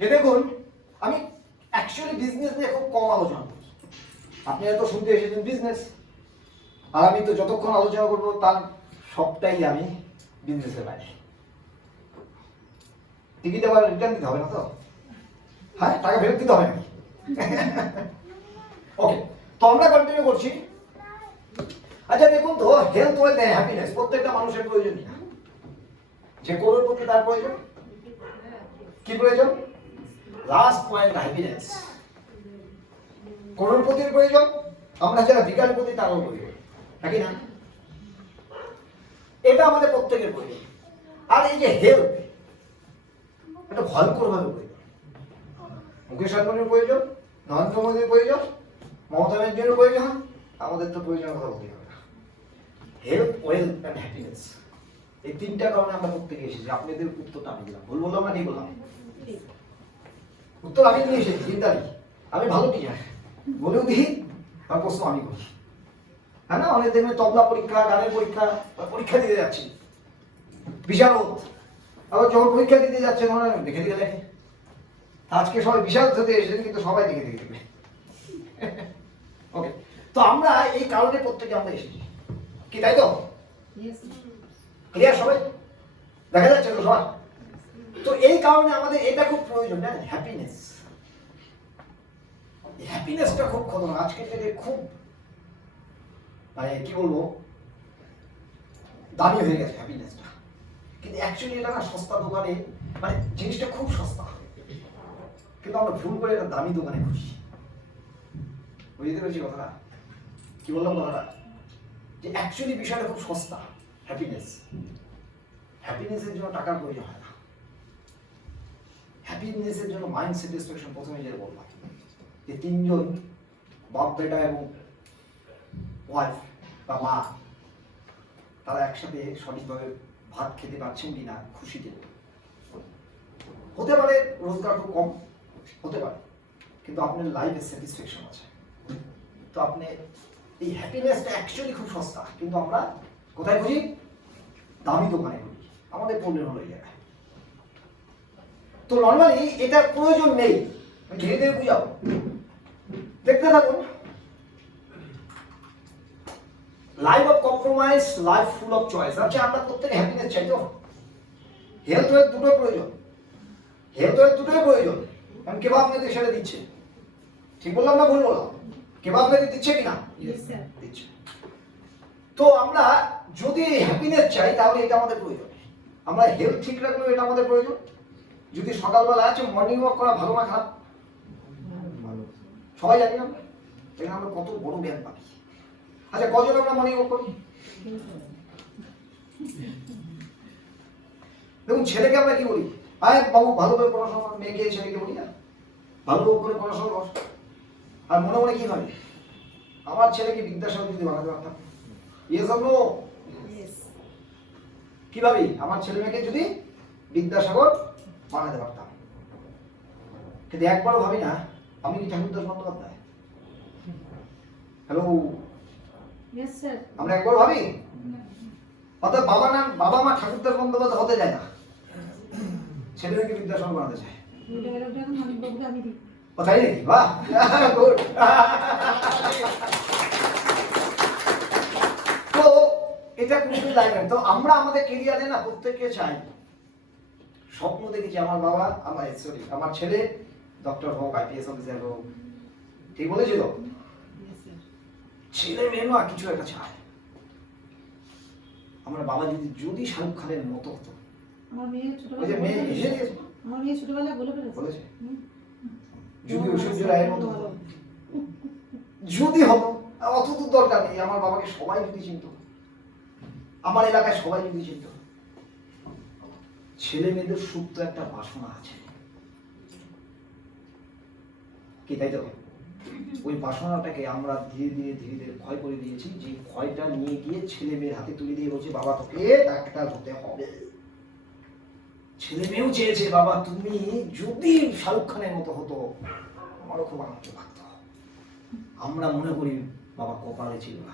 যে দেখুন আমি অ্যাকচুয়ালি বিজনেস নিয়ে খুব কম আলোচনা করি। আপনি হয়তো শুনতে এসেছেন বিজনেস, আর আমি তো যতক্ষণ আলোচনা করবো তার সবটাই আমি বিজনেসের বাইরে। টিকিট আবার রিটার্ন দিতে হবে না তো? হ্যাঁ, টাকা ফেরত দিতে হবে নাকি? ওকে, তো আমরা কন্টিনিউ করছি। আচ্ছা দেখুন তো, হেলথ ওয়েলথ এন্ড হ্যাপিনেস প্রত্যেকটা মানুষের প্রয়োজন না। যে করোড়পতি তার প্রয়োজন কি প্রয়োজন? Last point happiness. করোড়পতির প্রয়োজন, আমরা যারা ভিখারিপতি তারও প্রয়োজন, নাকি না? এটা আমাদের প্রত্যেকের প্রয়োজন। আর এই যে হেলথ, এটা ভয়ঙ্কর ভাবে প্রয়োজন। মুকেশ আম্বানির প্রয়োজন, নরেন্দ্র মোদীর প্রয়োজন, মমতা ব্যানার্জির প্রয়োজন, আমাদের তো প্রয়োজনের কথা বলতে হবে না। হেলথ ওয়েলথ অ্যান্ড হ্যাপিনেস, এই তিনটা কারণে আমরা প্রত্যেকে এসেছি। আপনাদের উত্তরটা আমি দিলাম, ভুল বললাম না ঠিক বললাম? উত্তর আমি নিয়ে এসেছি, চিন্তা নেই। আমি ভালো টিচার, বলেও দিই আর প্রশ্ন আমি করি। হ্যাঁ না, অনেক দেখবেন তবলা পরীক্ষা, গানের পরীক্ষা, পরীক্ষা দিতে যাচ্ছি বিশাল, আবার যখন পরীক্ষা দিতে যাচ্ছে তখন দেখে দিকে দেখে। আজকে সবাই বিশাল হতে এসেছেন, কিন্তু সবাই দেখে দেখে দেবে। ওকে, তো আমরা এই কারণে প্রত্যেকে আমরা এসেছি, কি তাই তো? ক্লিয়ার সবাই? দেখা যাচ্ছে তো সবাই? তো এই কারণে আমাদের এটা খুব প্রয়োজন, জানেন, হ্যাপিনেস। হ্যাপিনেসটা খুব খতরনাক আজকের ডেটে, খুব মানে কি বলবো, দামি হয়ে গেছে হ্যাপিনেসটা। কিন্তু অ্যাকচুয়ালি এটা না সস্তা দোকানে, মানে জিনিসটা খুব সস্তা, কিন্তু আমরা ভুল করে এটা দামি দোকানে খুঁজি। বুঝতে পেরেছি কথাটা? কি বললাম কথাটা? যে অ্যাকচুয়ালি বিষয়টা খুব সস্তা। হ্যাপিনেস, হ্যাপিনেসের জন্য টাকার প্রয়োজন হয় না। হ্যাপিনেসের জন্য মাইন্ড স্যাটিসফ্যাকশন, প্রথমে যেটা বললাম যে তিনজন বাপ বেটা এবং ওয়াইফ বা মা, তারা একসাথে সঠিকভাবে ভাত খেতে পারছেন কিনা খুশিতে। হতে পারে রোজগার খুব কম, হতে পারে, কিন্তু আপনার লাইফে স্যাটিসফ্যাকশন আছে। তো আপনি এই হ্যাপিনেসটা অ্যাকচুয়ালি খুব সস্তা, কিন্তু আমরা কোথায় খুঁজি? দামি দোকানে খুঁজি। আমাদের প্রবলেম হলো এই জায়গায়। তো নর্মালি এটা প্রয়োজন নেই, ধীরে ধীরে বুঝাবো, দেখতে থাকুন। Life of compromise, life full of choice. আচ্ছা, আমরা প্রত্যেকে হ্যাপিনেস চাই তো? হেলথ ওয়েলথ দুটোই প্রয়োজন, হেলথ ওয়েলথ দুটোই প্রয়োজন। কারণ কেবা আপনাদের সেটা দিচ্ছে, ঠিক বললাম না ভুল বললাম? কেবা আপনাদের দিচ্ছে কিনা? দিচ্ছে। তো আমরা যদি হ্যাপিনেস চাই তাহলে এটা আমাদের প্রয়োজন। আমরা হেলথ ঠিক রাখলেও এটা আমাদের প্রয়োজন। যদি সকালবেলা আছে মর্নিং ওয়াক করা ভালো না খারাপ? সবাই জানি আমরা, এখানে আমরা কত বড় জ্ঞান পাই। আচ্ছা, কজন আমরা মর্নিং ওয়াক করি? দেখুন, ছেলেকে আমরা কি বলি? আয় বাবু ভালো করে পড়াশোনা কর। মেয়েকে ছেলেকে বলি না ভালো করে পড়াশোনা কর। আর মনে মনে কি ভাবি? আমার ছেলেকে বিদ্যাসাগর যদি বানাতে পারতাম। Yes or no? কি ভাবি? আমার ছেলে মেয়েকে যদি বিদ্যাসাগর বানাতে পারতাম। কিন্তু একবারও ভাবি না আমি কি ঠাকুরদাস বন্দ্যোপাধ্যায়। হ্যালো, আমরা একবার ভাবি? অর্থাৎ বাবা মা ঠাকুরদাস বন্দ্যোপাধ্যায় হতে যায় না, ছেলে মেয়েকে বিদ্যাসাগর বানাতে চায়। তাই নাকি? বাহ, গুড। তো এটা কোনো লাইন। তো আমরা আমাদের কেরিয়ারে না প্রত্যেককে চাই, স্বপ্ন দেখেছি আমার বাবা, আমার ছেলে ডক্টর হোক, আইপিএস অফিসার হোক। ঠিক বলেছি তো? ছেলে মেয়ে না কিছু একটা চায়। আমার বাবা যদি শাহরুখ খানের মতো হতো। আমার মেয়ে ছোটবেলায় বলেছে যদি ঐশ্বর্য রায়ের মতো হতো, যদি হতো। অত দূর দরকার নেই। আমার বাবাকে সবাই যদি চিনত, আমার এলাকায় সবাই যদি চিনত। ছেলে মেয়েদের সুপ্ত একটা বাসনা আছে, কি তাই তো? ওই বাসনাটাকে আমরা ধীরে ধীরে ধীরে ধীরে ক্ষয় করে দিয়েছি। যে ক্ষয়টা নিয়ে গিয়ে ছেলে মেয়ের হাতে তুলে দিয়ে বলছি, বাবা তোকে ডাক্তার হতে হবে। ছেলে মেয়েও চেয়েছে, বাবা তুমি যদি শাহরুখ খানের মতো হতো আমারও খুব আনন্দ লাগতো। আমরা মনে করি বাবা কপালে ছিল না,